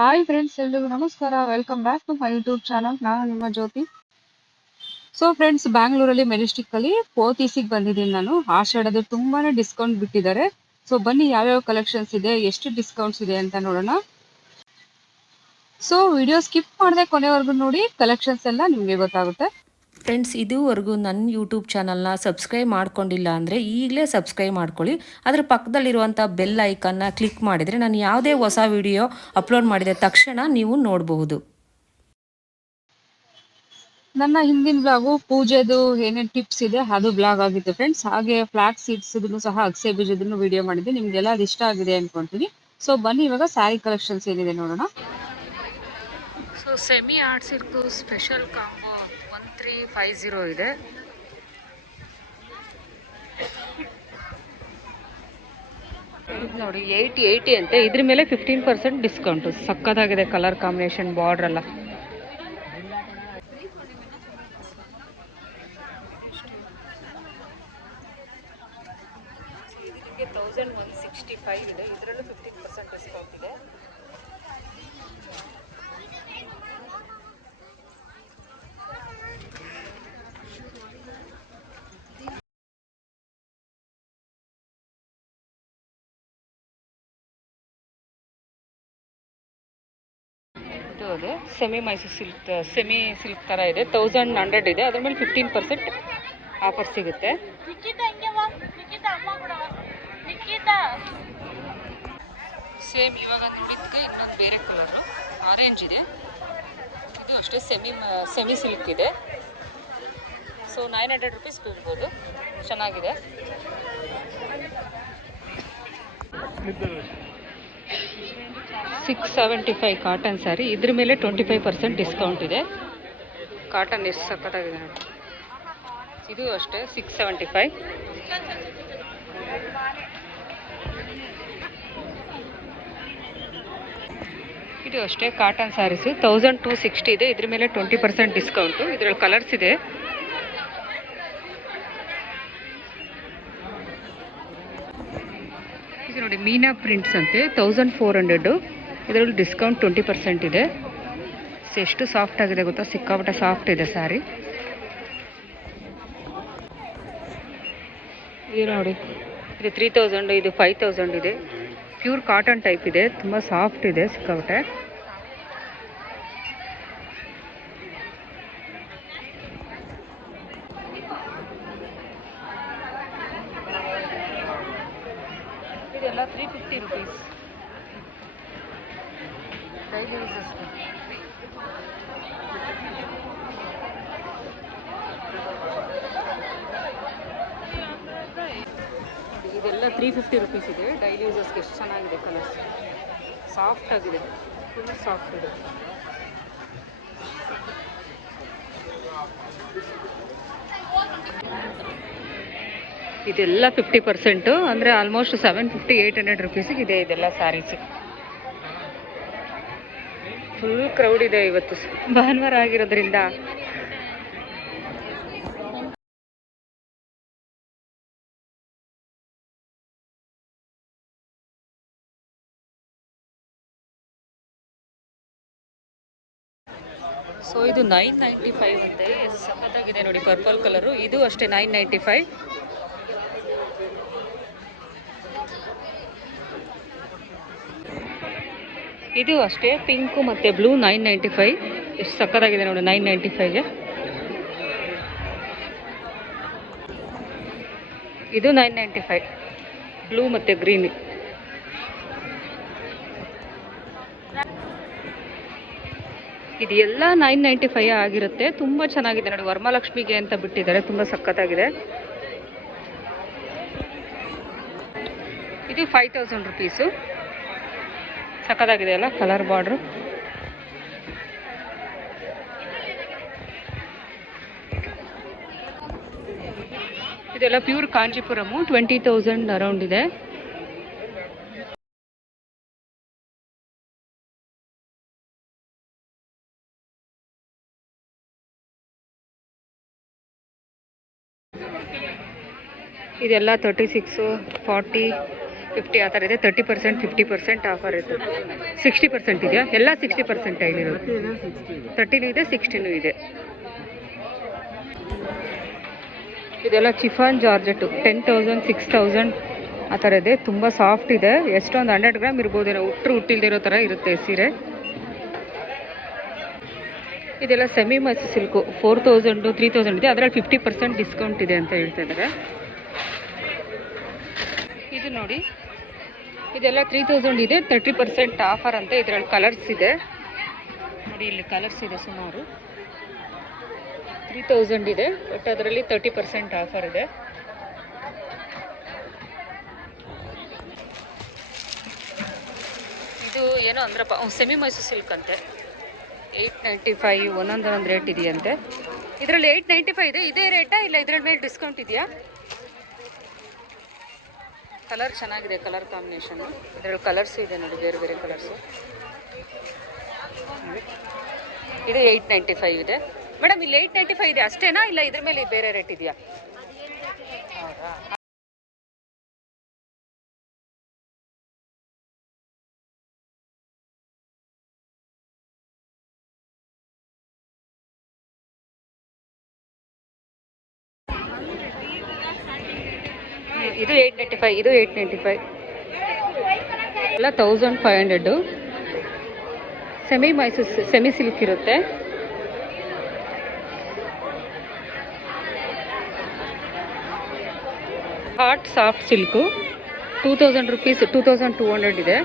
Hi friends, ಎಲ್ರಿಗೂ ನಮಸ್ಕಾರ. Welcome back to my YouTube channel. ನಾನು ನಿಮ್ಮ ಜ್ಯೋತಿ. ಸೊ ಫ್ರೆಂಡ್ಸ್, ಬ್ಯಾಂಗ್ಳೂರಲ್ಲಿ ಮೆಜೆಸ್ಟಿಕ್ ಅಲ್ಲಿ ಪೋತೀಸಿಗೆ ಬಂದಿದ್ದೀನಿ ನಾನು. ಆಷಾಢದ್ದು ತುಂಬಾನೇ ಡಿಸ್ಕೌಂಟ್ ಬಿಟ್ಟಿದ್ದಾರೆ. ಸೊ ಬನ್ನಿ, ಯಾವ್ಯಾವ ಕಲೆಕ್ಷನ್ಸ್ ಇದೆ, ಎಷ್ಟು ಡಿಸ್ಕೌಂಟ್ಸ್ ಇದೆ ಅಂತ ನೋಡೋಣ. ಸೊ ವಿಡಿಯೋ ಸ್ಕಿಪ್ ಮಾಡದೆ ಕೊನೆವರೆಗೂ ನೋಡಿ, ಕಲೆಕ್ಷನ್ಸ್ ಎಲ್ಲ ನಿಮಗೆ ಗೊತ್ತಾಗುತ್ತೆ. ಫ್ರೆಂಡ್ಸ್, ಇದುವರೆಗೂ ನನ್ನ ಯೂಟ್ಯೂಬ್ ಚಾನಲ್ನ ಸಬ್ಸ್ಕ್ರೈಬ್ ಮಾಡ್ಕೊಂಡಿಲ್ಲ ಅಂದರೆ ಈಗಲೇ ಸಬ್ಸ್ಕ್ರೈಬ್ ಮಾಡ್ಕೊಳ್ಳಿ. ಅದರ ಪಕ್ಕದಲ್ಲಿರುವಂಥ ಬೆಲ್ ಐಕನ್ನ ಕ್ಲಿಕ್ ಮಾಡಿದರೆ ನಾನು ಯಾವುದೇ ಹೊಸ ವಿಡಿಯೋ ಅಪ್ಲೋಡ್ ಮಾಡಿದ ತಕ್ಷಣ ನೀವು ನೋಡಬಹುದು. ನನ್ನ ಹಿಂದಿನ ಬ್ಲಾಗು ಪೂಜೆದು ಏನೇನು ಟಿಪ್ಸ್ ಇದೆ ಅದು ಬ್ಲಾಗ್ ಆಗಿತ್ತು ಫ್ರೆಂಡ್ಸ್. ಹಾಗೆ ಫ್ಲಾಕ್ ಸೀಡ್ಸ್ ಸಹ ಅಗಸೆ ಬೀಜದನ್ನು ವಿಡಿಯೋ ಮಾಡಿದ್ದೆ. ನಿಮ್ಗೆಲ್ಲ ಅದು ಇಷ್ಟ ಆಗಿದೆ ಅನ್ಕೊಂತೀನಿ. ಸೊ ಬನ್ನಿ, ಇವಾಗ ಸ್ಯಾರಿ ಕಲೆಕ್ಷನ್ಸ್ ಏನಿದೆ ನೋಡೋಣ. So semi art silk special combo 1350 ಇದೆ. ನೋಡಿ 80 ಅಂತೆ. ಇದ್ರ ಮೇಲೆ 15% ಡಿಸ್ಕೌಂಟ್. ಸಕ್ಕತ್ತಾಗಿದೆ ಕಲರ್ ಕಾಂಬಿನೇಷನ್, ಬಾರ್ಡರ್ ಎಲ್ಲ. ಇದಕ್ಕೆ 1165 ಇದೆ. ಇದರಲ್ಲೂ 15% ಡಿಸ್ಕೌಂಟ್ ಇದೆ. ಅದೇ semi Mysuru silk, semi silk ಥರ ಇದೆ. 1100 ಇದೆ. ಅದ್ರ ಮೇಲೆ 15% ಆಫರ್ ಸಿಗುತ್ತೆ. ಸೇಮ್ ಇವಾಗ ನೋಡಿದ್ದಕ್ಕೆ ಇನ್ನೊಂದು ಬೇರೆ ಕಲರು ಆರೆಂಜ್ ಇದೆ. ಇದು ಅಷ್ಟೇ ಸೆಮಿ ಸಿಲ್ಕ್ ಇದೆ. ಸೊ 900 ರುಪೀಸ್ ಬೀಳ್ಬೋದು. ಚೆನ್ನಾಗಿದೆ. $675 ಕಾಟನ್ ಸ್ಯಾರಿ. ಇದ್ರ ಮೇಲೆ 25% ಡಿಸ್ಕೌಂಟ್ ಇದೆ. ಕಾಟನ್ ಎಷ್ಟು ಸಕ್ಕತ್ತಾಗಿದೆ ನೋಡಿ. ಇದು ಅಷ್ಟೇ 675. ಇದು ಅಷ್ಟೇ ಕಾಟನ್ ಸ್ಯಾರೀಸು 1260 ಇದೆ. ಇದ್ರ ಮೇಲೆ 20% ಡಿಸ್ಕೌಂಟು. ಇದರಲ್ಲಿ ಕಲರ್ಸ್ ಇದೆ. ಇದು ನೋಡಿ, ಮೀನಾ ಪ್ರಿಂಟ್ಸ್ ಅಂತೆ 1400. ಇದರಲ್ಲಿ ಡಿಸ್ಕೌಂಟ್ 20% ಇದೆ. ಎಷ್ಟು ಸಾಫ್ಟ್ ಆಗಿದೆ ಗೊತ್ತಾ, ಸಿಕ್ಕಾಪಟ್ಟೆ ಸಾಫ್ಟ್ ಇದೆ ಸ್ಯಾರಿ. ಇದು ನೋಡಿ, ಇದು 3000, ಇದು 5000 ಇದೆ. ಪ್ಯೂರ್ ಕಾಟನ್ ಟೈಪ್ ಇದೆ. ತುಂಬ ಸಾಫ್ಟ್ ಇದೆ ಸಿಕ್ಕಾಪಟ್ಟೆ. ಇದೆಲ್ಲ 350 ರುಪೀಸ್. Daily uses. ಇದೆಲ್ಲ 350 ರುಪೀಸ್ ಇದೆ. ಡೈಲಿ ಯೂಸಸ್ಗೆ ಎಷ್ಟು ಚೆನ್ನಾಗಿದೆ. ಕಲರ್ಸ್ ಸಾಫ್ಟ್ ಆಗಿದೆ, ಫುಲ್ ಸಾಫ್ಟ್ ಇದೆ. ಇದೆಲ್ಲ 50%, ಅಂದರೆ ಆಲ್ಮೋಸ್ಟ್ 750-800 ರುಪೀಸಿಗೆ ಇದೆ ಇದೆಲ್ಲ ಸ್ಯಾರೀಸು. ಫುಲ್ ಕ್ರೌಡ್ ಇದೆ ಇವತ್ತು, ಭಾನುವಾರ ಆಗಿರೋದ್ರಿಂದ. ಸೊ ಇದು 995 ಅಂತೆ. ಸಖತ್ತಾಗಿದೆ ನೋಡಿ, ಪರ್ಪಲ್ ಕಲರು. ಇದು ಅಷ್ಟೇ 995. ಇದು ಅಷ್ಟೇ ಪಿಂಕು ಮತ್ತು ಬ್ಲೂ 995. ಎಷ್ಟು ಸಕ್ಕತ್ತಾಗಿದೆ ನೋಡಿ 995ಗೆ. ಇದು 995, ಬ್ಲೂ ಮತ್ತು ಗ್ರೀನ್. ಇದು ಎಲ್ಲ 995 ಆಗಿರುತ್ತೆ. ತುಂಬ ಚೆನ್ನಾಗಿದೆ ನೋಡಿ. ವರಮಹಾಲಕ್ಷ್ಮಿಗೆ ಅಂತ ಬಿಟ್ಟಿದ್ದಾರೆ, ತುಂಬ ಸಖತ್ತಾಗಿದೆ. ಇದು 5000 ರುಪೀಸು. ಸಖತ್ತಾಗಿದೆ ಅಲ್ಲ ಕಲರ್ ಬಾರ್ಡ್ರು. ಇದೆಲ್ಲ ಪ್ಯೂರ್ ಕಾಂಚೀಪುರಮು. 20,000 ಅರೌಂಡ್ ಇದೆ. ಇದೆಲ್ಲ 36, 40, 50 ಆ ಥರ ಇದೆ. 30%, 50% ಆಫರ್ ಇದೆ. 60% ಇದೆಯಾ? ಎಲ್ಲ 60% ಆಗಿರೋದು. 30 ಇದೆ, 60 ಇದೆ. ಇದೆಲ್ಲ ಚಿಫಾನ್ ಜಾರ್ಜೆಟ್ಟು 10,000, 6,000 ಆ ಥರ ಇದೆ. ತುಂಬ ಸಾಫ್ಟ್ ಇದೆ. ಎಷ್ಟೊಂದು 100 ಗ್ರಾಮ್ ಇರ್ಬೋದೇನೋ. ಹುಟ್ಟಿಲ್ದಿರೋ ಥರ ಇರುತ್ತೆ ಸೀರೆ. ಇದೆಲ್ಲ ಸೆಮಿ ಮೈಸೂರು ಸಿಲ್ಕು 4,000, 3,000 ಇದೆ. ಅದರಲ್ಲಿ 50% ಡಿಸ್ಕೌಂಟ್ ಇದೆ ಅಂತ ಹೇಳ್ತಾ ಇದ್ದಾರೆ. ಇದು ನೋಡಿ, ಇದೆಲ್ಲ 3,000 ಇದೆ. 30% ಆಫರ್ ಅಂತ. ಇದರಲ್ಲಿ ಕಲರ್ಸ್ ಇದೆ ನೋಡಿ, ಇಲ್ಲಿ ಕಲರ್ಸ್ ಇದೆ ಸುಮಾರು. 3,000 ಇದೆ, ಬಟ್ ಅದರಲ್ಲಿ 30% ಆಫರ್ ಇದೆ. ಇದು ಏನೋ ಅಂದ್ರಪ್ಪ, ಸೆಮಿ ಮೈಸೂರು ಸಿಲ್ಕ್ ಅಂತೆ. 895 ಒಂದೊಂದು ರೇಟ್ ಇದೆಯಂತೆ. ಇದರಲ್ಲಿ 895 ಇದೆ. ಇದೇ ರೇಟಾ ಇಲ್ಲ ಇದರ ಮೇಲೆ ಡಿಸ್ಕೌಂಟ್ ಇದೆಯಾ? ಕಲರ್ ಚೆನ್ನಾಗಿದೆ, ಕಲರ್ ಕಾಂಬಿನೇಷನ್ನು. ಇದರಲ್ಲಿ ಕಲರ್ಸ್ ಇದೆ ನೋಡಿ, ಬೇರೆ ಬೇರೆ ಕಲರ್ಸು. ಇದು 895 ಇದೆ. ಮೇಡಮ್ ಇಲ್ಲಿ 895 ಇದೆ ಅಷ್ಟೇನಾ, ಇಲ್ಲ ಇದ್ರ ಮೇಲೆ ಬೇರೆ ರೇಟ್ ಇದೆಯಾ? ಹೌದಾ? ಇದು 895, ಇದು 895 ಎಲ್ಲ 1500. ಸೆಮಿ ಮೈಸೂರು ಸೆಮಿ ಸಿಲ್ಕ್ ಇರುತ್ತೆ. ಹಾಟ್ ಸಾಫ್ಟ್ ಸಿಲ್ಕು 2000 ರುಪೀಸ್, 2200 ಇದೆ.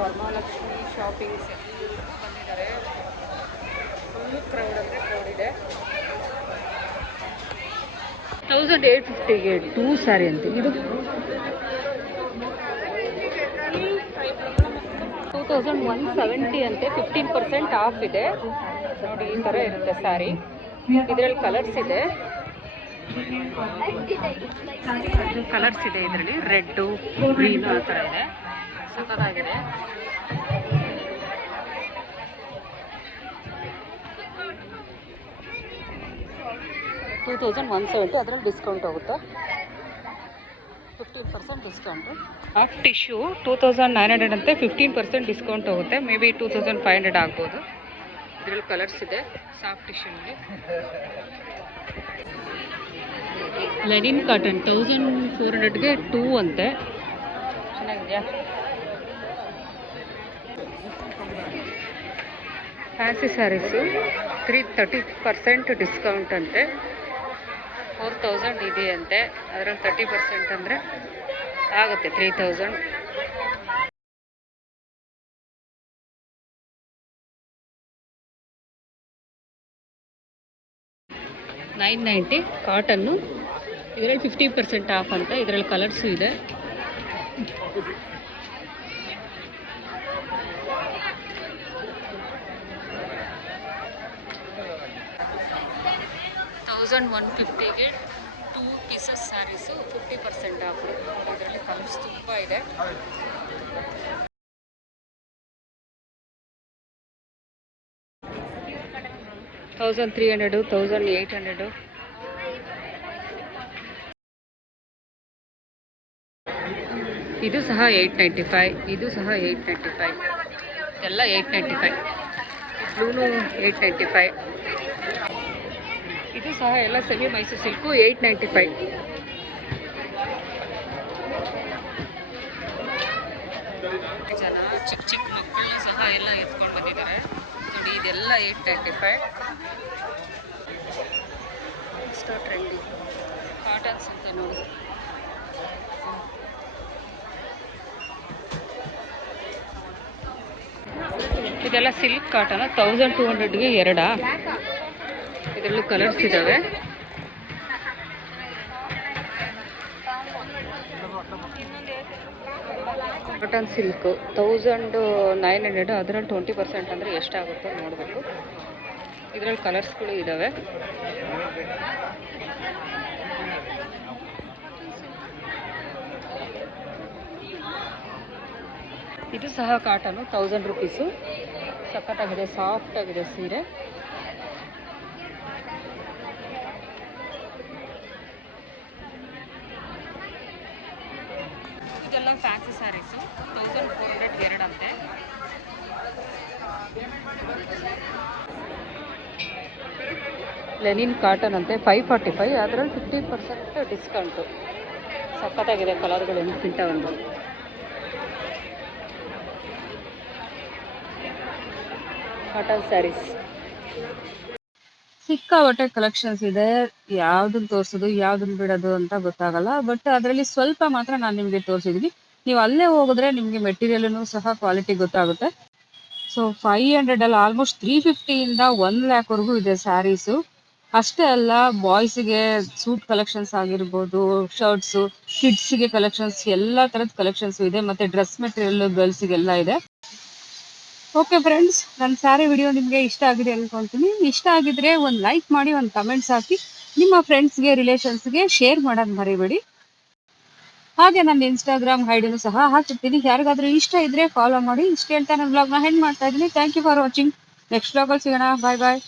ವರಮಹಾಲಕ್ಷ್ಮಿ ಶಾಪಿಂಗ್ ಬಂದಿದ್ದಾರೆ. ಫುಲ್ಲು ಕ್ರೌಡ್ ಅಂದರೆ ಕ್ರೌಡ್ ಇದೆ. 1850ಗೆ 2 ಸ್ಯಾರಿ ಅಂತೆ. ಇದು 2170 ಅಂತೆ. 15% ಆಫ್ ಇದೆ ನೋಡಿ. ಈ ಥರ ಇರುತ್ತೆ ಸ್ಯಾರಿ. ಇದರಲ್ಲಿ ಕಲರ್ಸ್ ಇದೆ. ಕಲರ್ಸ್ ಇದೆ ಇದರಲ್ಲಿ. ರೆಡ್ಡು, ಗ್ರೀನ್ ಆ ಥರ ಇದೆ. ಸಖತ್ತಾಗಿದೆ. $2170. ಅದರಲ್ಲಿ ಡಿಸ್ಕೌಂಟ್ ಹೋಗುತ್ತೆ. 15% ಡಿಸ್ಕೌಂಟು. ಹಾಫ್ ಟಿಶ್ಯೂ 2900 ಅಂತೆ. 15% ಡಿಸ್ಕೌಂಟ್ ಹೋಗುತ್ತೆ. ಮೇ ಬಿ 2500 ಆಗ್ಬೋದು. ಇದರಲ್ಲಿ ಕಲರ್ಸ್ ಇದೆ ಸಾಫ್ಟ್ ಟಿಶ್ಯೂನಲ್ಲಿ. ಲೆನಿನ್ ಕಾಟನ್ 1400ಗೆ 2 ಅಂತೆ. ಚೆನ್ನಾಗಿದೆಯಾ? ಫ್ಯಾನ್ಸಿ ಸ್ಯಾರೀಸು 30% ಡಿಸ್ಕೌಂಟ್ ಅಂತೆ. 4000 ಇದೆಯಂತೆ. ಅದರಲ್ಲಿ 30% ಅಂದರೆ ಆಗುತ್ತೆ 3000. $990 ಕಾಟನ್ನು. ಇದರಲ್ಲಿ 50% ಆಫ್ ಅಂತ. ಇದರಲ್ಲಿ ಕಲರ್ಸು ಇದೆ. $1150ಗೆ 2 ಪೀಸಸ್ ಸ್ಯಾರೀಸು 50% ಆಫ್. ಇದರಲ್ಲಿ ಕಲರ್ಸ್ ತುಂಬ ಇದೆ. $1300, $1800. ಇದು ಸಹ 895. ಇದು ಸಹ 895. ಎಲ್ಲ 895. ಬ್ಲೂನು 895. ಇದು ಸಹ ಎಲ್ಲ ಸೆಮಿ ಮೈಸೂರು ಸಿಲ್ಕು 895. ಜನ ಚಿಕ್ಕ ಚಿಕ್ಕ ಮಕ್ಕಳನ್ನ ಸಹ ಎಲ್ಲ ಎತ್ಕೊಂಡು ಬಂದಿದ್ದಾರೆ ನೋಡಿ. ಇದೆಲ್ಲ 895. ಇಷ್ಟು ಟ್ರೆಂಡಿ ಕಾಟನ್ಸ್ ಅಂತ ನೋಡಿ. ಇದೆಲ್ಲ ಸಿಲ್ಕ್ ಕಾಟನ್ 1200ಗೆ 2. ಇದರಲ್ಲೂ ಕಲರ್ಸ್ ಇದ್ದಾವೆ. Cotton silk 1900. ಅದರಲ್ಲಿ 20% ಅಂದರೆ ಎಷ್ಟಾಗುತ್ತೋ ನೋಡಬೇಕು. ಇದರಲ್ಲಿ ಕಲರ್ಸ್ಗಳು ಇದ್ದಾವೆ. ಇದು ಸಹ ಕಾಟನು 1000 ರುಪೀಸು. ಸಖತ್ತಾಗಿದೆ, ಸಾಫ್ಟ್ ಆಗಿದೆ ಸೀರೆ. ಇದೆಲ್ಲ ಫ್ಯಾನ್ಸಿ ಸ್ಯಾರೀಸು 1400 ಎರಡಂತೆ. ಲೆನಿನ್ ಕಾಟನ್ ಅಂತೆ 545, ಅದರಲ್ಲಿ 50% ಡಿಸ್ಕೌಂಟು. ಸಖತ್ತಾಗಿದೆ ಕಲರ್ಗಳು ಒಂದಕ್ಕಿಂತ ಒಂದು. ಕಾಟನ್ ಸ್ಯಾರೀಸ್ ಸಿಕ್ಕಾಪಟ್ಟೆ ಕಲೆಕ್ಷನ್ಸ್ ಇದೆ. ಯಾವ್ದನ್ನ ತೋರಿಸೋದು ಯಾವ್ದನ್ನ ಬಿಡೋದು ಅಂತ ಗೊತ್ತಾಗಲ್ಲ. ಬಟ್ ಅದರಲ್ಲಿ ಸ್ವಲ್ಪ ಮಾತ್ರ ನಾನು ನಿಮಗೆ ತೋರಿಸಿದೀನಿ. ನೀವು ಅಲ್ಲೇ ಹೋಗಿದ್ರೆ ನಿಮಗೆ ಮೆಟೀರಿಯಲ್ನು ಸಹ ಕ್ವಾಲಿಟಿ ಗೊತ್ತಾಗುತ್ತೆ. ಸೊ 500 ಅಲ್ಲಿ ಆಲ್ಮೋಸ್ಟ್ 350 ಇಂದ 1 ಲ್ಯಾಕ್ ವರೆಗೂ ಇದೆ ಸ್ಯಾರೀಸು. ಅಷ್ಟೇ ಅಲ್ಲ, ಬಾಯ್ಸ್ಗೆ ಸೂಟ್ ಕಲೆಕ್ಷನ್ಸ್ ಆಗಿರ್ಬೋದು, ಶರ್ಟ್ಸು, ಕಿಡ್ಸ್ಗೆ ಕಲೆಕ್ಷನ್ಸ್, ಎಲ್ಲ ಥರದ ಕಲೆಕ್ಷನ್ಸ್ ಇದೆ. ಮತ್ತೆ ಡ್ರೆಸ್ ಮೆಟೀರಿಯಲ್ ಗರ್ಲ್ಸ್ಗೆಲ್ಲ ಇದೆ. ಓಕೆ ಫ್ರೆಂಡ್ಸ್, ನನ್ನ ಸ್ಯಾರಿ ವಿಡಿಯೋ ನಿಮಗೆ ಇಷ್ಟ ಆಗಿದೆ ಅನ್ಕೊಂತೀನಿ. ಇಷ್ಟ ಆಗಿದ್ರೆ ಒಂದು ಲೈಕ್ ಮಾಡಿ, ಒಂದು ಕಮೆಂಟ್ಸ್ ಹಾಕಿ, ನಿಮ್ಮ ಫ್ರೆಂಡ್ಸ್ಗೆ ರಿಲೇಷನ್ಸ್ಗೆ ಶೇರ್ ಮಾಡೋದು ಮರಿಬೇಡಿ. ಹಾಗೆ ನನ್ನ ಇನ್ಸ್ಟಾಗ್ರಾಮ್ ಐಡಿನೂ ಸಹ ಹಾಕಿರ್ತೀನಿ. ಯಾರಿಗಾದ್ರೂ ಇಷ್ಟ ಇದ್ರೆ ಫಾಲೋ ಮಾಡಿ. ಇಷ್ಟ ಹೇಳ್ತಾ ನನ್ನ ಬ್ಲಾಗ್ನ ಹೆಂಡ್ ಮಾಡ್ತಾ ಇದ್ದೀನಿ. Thank you for watching. Next ಬ್ಲಾಗಲ್ಲಿ ಸಿಗೋಣ. ಬಾಯ್ ಬಾಯ್.